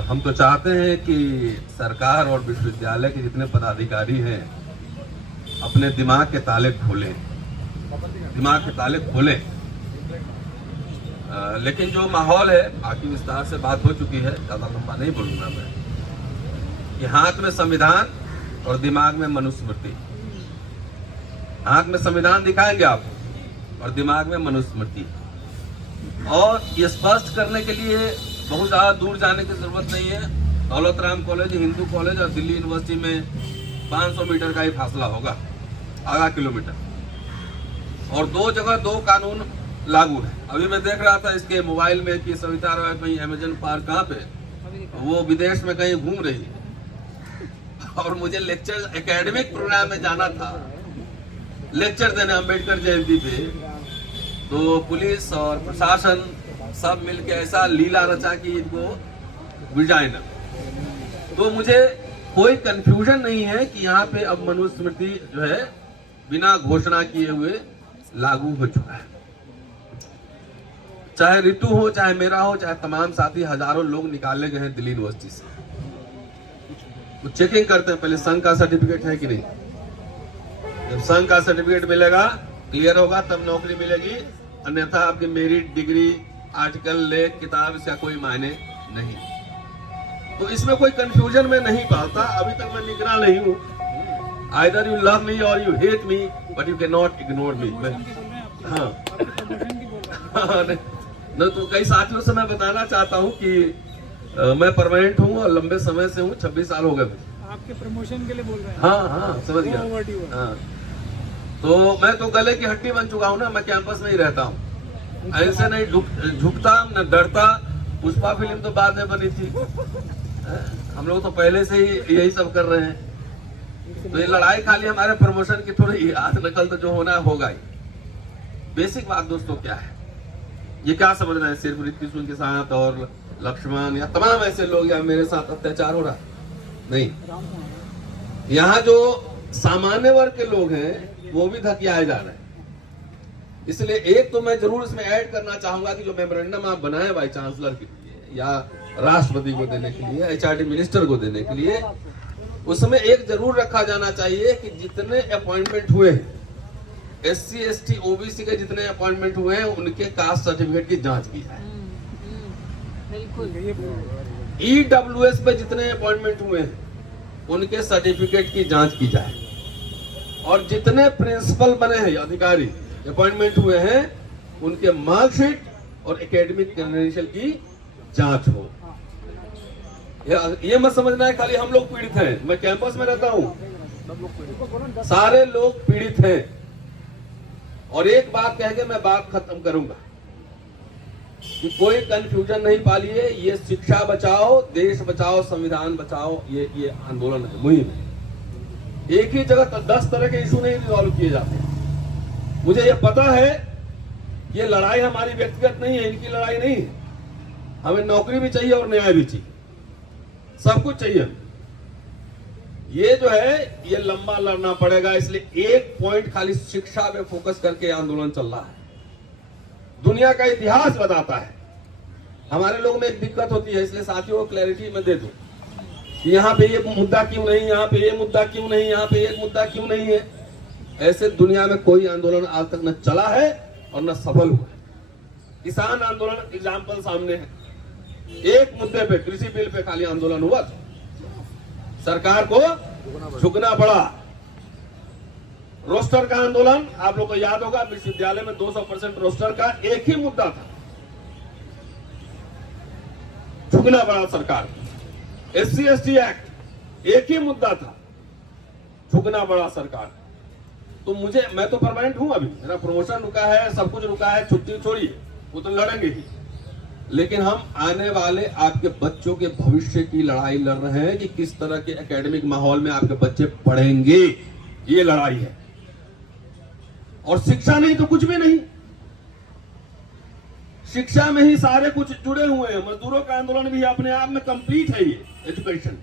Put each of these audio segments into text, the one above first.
हम तो चाहते हैं कि सरकार और विश्वविद्यालय के जितने पदाधिकारी हैं अपने दिमाग के ताले खोलें, दिमाग के ताले खोलें। लेकिन जो माहौल है, बाकी विस्तार से बात हो चुकी है, ज़्यादा लंबा नहीं बोलूँगा मैं, कि हाथ में संविधान और दिमाग में मनुस्मृति। हाथ में संविधान दिखाएंगे आप और दिमाग में मनुस्मृति। और ये स्पष्ट करने के लिए बहुत ज़्यादा दूर जाने की जरूरत नहीं है। दौलत राम कॉलेज, हिंदू कॉलेज और दिल्ली यूनिवर्सिटी में 500 मीटर का ही फासला होगा, आधा किलोमीटर, और दो जगह दो कानून लागू है। अभी मैं देख रहा था इसके मोबाइल में कि सविता रॉय कहीं अमेजन पार्क कहाँ पे, वो विदेश में कहीं घूम रही है, और मुझे लेक्चर एकेडमिक प्रोग्राम में जाना था, लेक्चर देने अम्बेडकर जयंती पे। तो पुलिस और प्रशासन सब मिलके ऐसा लीला रचा कि इनको विजाइन। तो मुझे कोई कंफ्यूजन नहीं है कि यहाँ पे अब मनुस्मृति जो है बिना घोषणा किए हुए लागू हो चुका है। चाहे ऋतु हो, चाहे मेरा हो, चाहे तमाम साथी, हजारों लोग निकाले गए हैं दिल्ली यूनिवर्सिटी से। वो चेकिंग करते हैं पहले संघ का सर्टिफिकेट है कि नहीं। जब संघ का सर्टिफिकेट मिलेगा, क्लियर होगा, तब नौकरी मिलेगी, अन्यथा आपकी मेरिट, डिग्री, आर्टिकल, लेख, किताब, इसका कोई मायने नहीं। तो इसमें कोई कंफ्यूजन में नहीं पाता। अभी तक मैं निगरान नहीं हूँ। आइदर यू लव मी और you hate me, but you can not ignore me. हाँ न, तो कई साथियों से मैं बताना चाहता हूँ कि मैं परमानेंट हूँ और लंबे समय से हूँ, 26 साल हो गए मुझे। आपके प्रमोशन के लिए बोल रहे हैं? हाँ, समझ गया। हाँ, तो मैं तो गले की हड्डी बन चुका हूँ ना, मैं कैंपस में ही रहता हूँ, ऐसे नहीं झुकता न डरता। पुष्पा फिल्म तो बाद में बनी थी, हम लोग तो पहले से ही यही सब कर रहे हैं। तो ये लड़ाई खाली हमारे प्रमोशन की थोड़ी हाथ नकल तो जो होना होगा ही। बेसिक बात दोस्तों क्या है, ये क्या समझना है सिर्फ ऋतिक के साथ और लक्ष्मण या तमाम ऐसे लोग या मेरे साथ अत्याचार हो रहा नहीं। यहाँ जो सामान्य वर्ग के लोग हैं वो भी धकियाए जा रहे हैं। इसलिए एक तो मैं जरूर इसमें ऐड करना चाहूंगा कि जो मेमोरेंडम आप बनाए वाइस चांसलर के लिए या राष्ट्रपति को देने के लिए, एचआरडी मिनिस्टर को देने के लिए, उसमें एक जरूर रखा जाना चाहिए कि जितने अपॉइंटमेंट हुए हैं, SC, ST, OBC के जितने अपॉइंटमेंट हुए हैं, उनके कास्ट सर्टिफिकेट की जांच की जाए। EWS पे जितने अपॉइंटमेंट हुए हैं, उनके सर्टिफिकेट की जांच की जाए। और जितने प्रिंसिपल बने हैं, अधिकारी अपॉइंटमेंट हुए हैं, उनके मार्कशीट और एकेडमिक क्रेडेंशियल की जांच हो। ये मत समझना है खाली हम लोग पीड़ित हैं। मैं कैंपस में रहता हूं, सारे लोग पीड़ित हैं। और एक बात कह के मैं बात खत्म करूंगा कि कोई कंफ्यूजन नहीं पालिए। ये शिक्षा बचाओ, देश बचाओ, संविधान बचाओ, ये आंदोलन है, मुहिम है। एक ही जगह 10 तरह के इशू नहीं रिजॉल्व किए जाते। मुझे ये पता है ये लड़ाई हमारी व्यक्तिगत नहीं है, इनकी लड़ाई नहीं है। हमें नौकरी भी चाहिए और न्याय भी चाहिए, सब कुछ चाहिए। ये जो है ये लंबा लड़ना पड़ेगा। इसलिए एक पॉइंट खाली शिक्षा पे फोकस करके आंदोलन चल रहा है। दुनिया का इतिहास बताता है। हमारे लोग में एक दिक्कत होती है, इसलिए साथियों को क्लैरिटी में दे दूं कि यहाँ पे ये मुद्दा क्यों नहीं, यहाँ पे ये मुद्दा क्यों नहीं, यहाँ पे एक मुद्दा क्यों नहीं है। ऐसे दुनिया में कोई आंदोलन आज तक न चला है और न सफल हुआ है। किसान आंदोलन एग्जाम्पल सामने है। एक मुद्दे पे, कृषि बिल पे खाली आंदोलन हुआ, सरकार को झुकना पड़ा। रोस्टर का आंदोलन आप लोग को याद होगा, विश्वविद्यालय में 200% रोस्टर का एक ही मुद्दा था, झुकना पड़ा सरकार। SC, ST एक्ट एक ही मुद्दा था, झुकना पड़ा सरकार। तो मैं तो परमानेंट हूं, अभी मेरा प्रमोशन रुका है, सब कुछ रुका है, छुट्टी छोड़िए, वो तो लड़ेंगे ही। लेकिन हम आने वाले आपके बच्चों के भविष्य की लड़ाई लड़ रहे हैं कि किस तरह के एकेडमिक माहौल में आपके बच्चे पढ़ेंगे, ये लड़ाई है। और शिक्षा नहीं तो कुछ भी नहीं। शिक्षा में ही सारे कुछ जुड़े हुए हैं। मजदूरों का आंदोलन भी अपने आप में कंप्लीट है। ये एजुकेशन,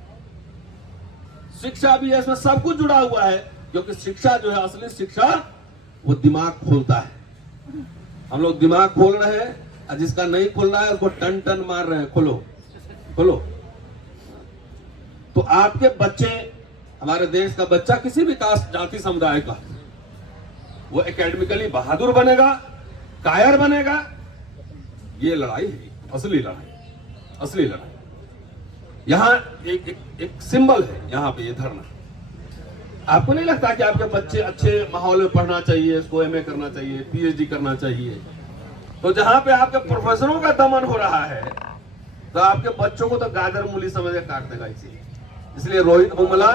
शिक्षा भी है, इसमें सब कुछ जुड़ा हुआ है। क्योंकि शिक्षा जो है, असली शिक्षा, वो दिमाग खोलता है। हम लोग दिमाग खोल रहे हैं, और जिसका नहीं खोल रहा है उसको टन टन मार रहे हैं, खोलो खोलो। आपके बच्चे, हमारे देश का बच्चा किसी भी कास्ट जाति समुदाय का, वो एकेडमिकली बहादुर बनेगा, कायर बनेगा, ये लड़ाई है, असली लड़ाई, असली लड़ाई। यहाँ एक सिंबल है, यहाँ पे ये धरना। आपको नहीं लगता कि आपके बच्चे अच्छे माहौल में पढ़ना चाहिए, इसको एमए करना चाहिए, पीएचडी करना चाहिए? तो जहां पे आपके प्रोफेसरों का दमन हो रहा है, तो आपके बच्चों को तो गाजर मूली समझ के काट देगा। इसलिए रोहित बुमला,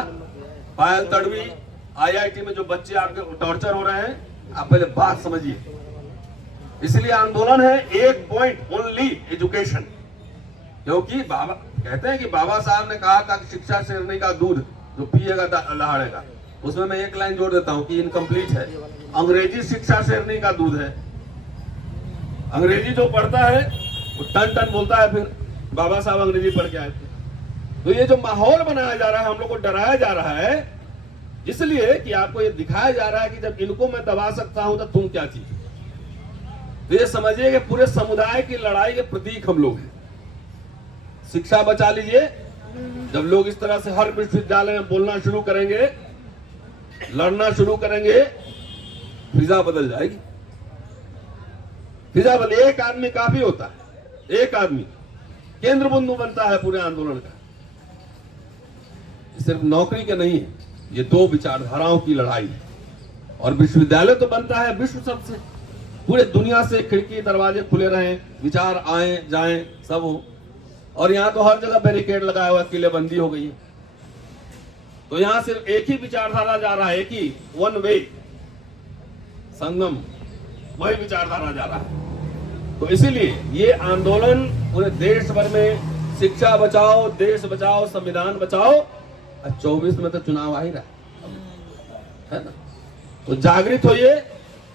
पायल तड़वी, आईआईटी में जो बच्चे आपके टॉर्चर हो रहे हैं, आप पहले बात समझिए। इसलिए आंदोलन है एक पॉइंट ओनली, एजुकेशन। क्योंकि बाबा कहते हैं कि बाबा साहब ने कहा था कि शिक्षा शेरनी का दूध, जो पिएगा दहाड़ेगा। उसमें मैं एक लाइन जोड़ देता हूं कि इनकम्प्लीट है, अंग्रेजी शिक्षा शेरनी का दूध है। अंग्रेजी जो पढ़ता है वो टन टन बोलता है, फिर बाबा साहब अंग्रेजी पढ़ के आए थे। तो ये जो माहौल बनाया जा रहा है, हम लोग को डराया जा रहा है, इसलिए कि आपको ये दिखाया जा रहा है कि जब इनको मैं दबा सकता हूं तो तुम क्या चीज। तो ये समझिए कि पूरे समुदाय की लड़ाई के प्रतीक हम लोग हैं। शिक्षा बचा लीजिए। जब लोग इस तरह से हर विश्वविद्यालय में बोलना शुरू करेंगे, लड़ना शुरू करेंगे, फिजा बदल जाएगी। फिजा बदल, एक आदमी काफी होता है, एक आदमी केंद्र बिंदु बनता है पूरे आंदोलन का। सिर्फ नौकरी के नहीं है, ये दो विचारधाराओं की लड़ाई है। और विश्वविद्यालय तो बनता है विश्व सबसे, पूरे दुनिया से खिड़की दरवाजे खुले रहें, विचार आए जाएं सब हो। और यहाँ तो हर जगह बैरिकेड लगाया हुआ, किलेबंदी हो गई है। तो यहाँ सिर्फ एक ही विचारधारा जा रहा है, एक ही वन वे संगम, वही विचारधारा जा रहा है। तो इसीलिए ये आंदोलन पूरे देश भर में, शिक्षा बचाओ, देश बचाओ, संविधान बचाओ। 24 में तो चुनाव आ ही रहा है ना। तो जागृत होइए।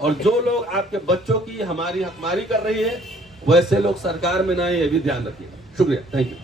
और जो लोग आपके बच्चों की हमारी हकमारी कर रही है, वैसे लोग सरकार में ना, ये भी ध्यान रखिए। शुक्रिया, थैंक यू।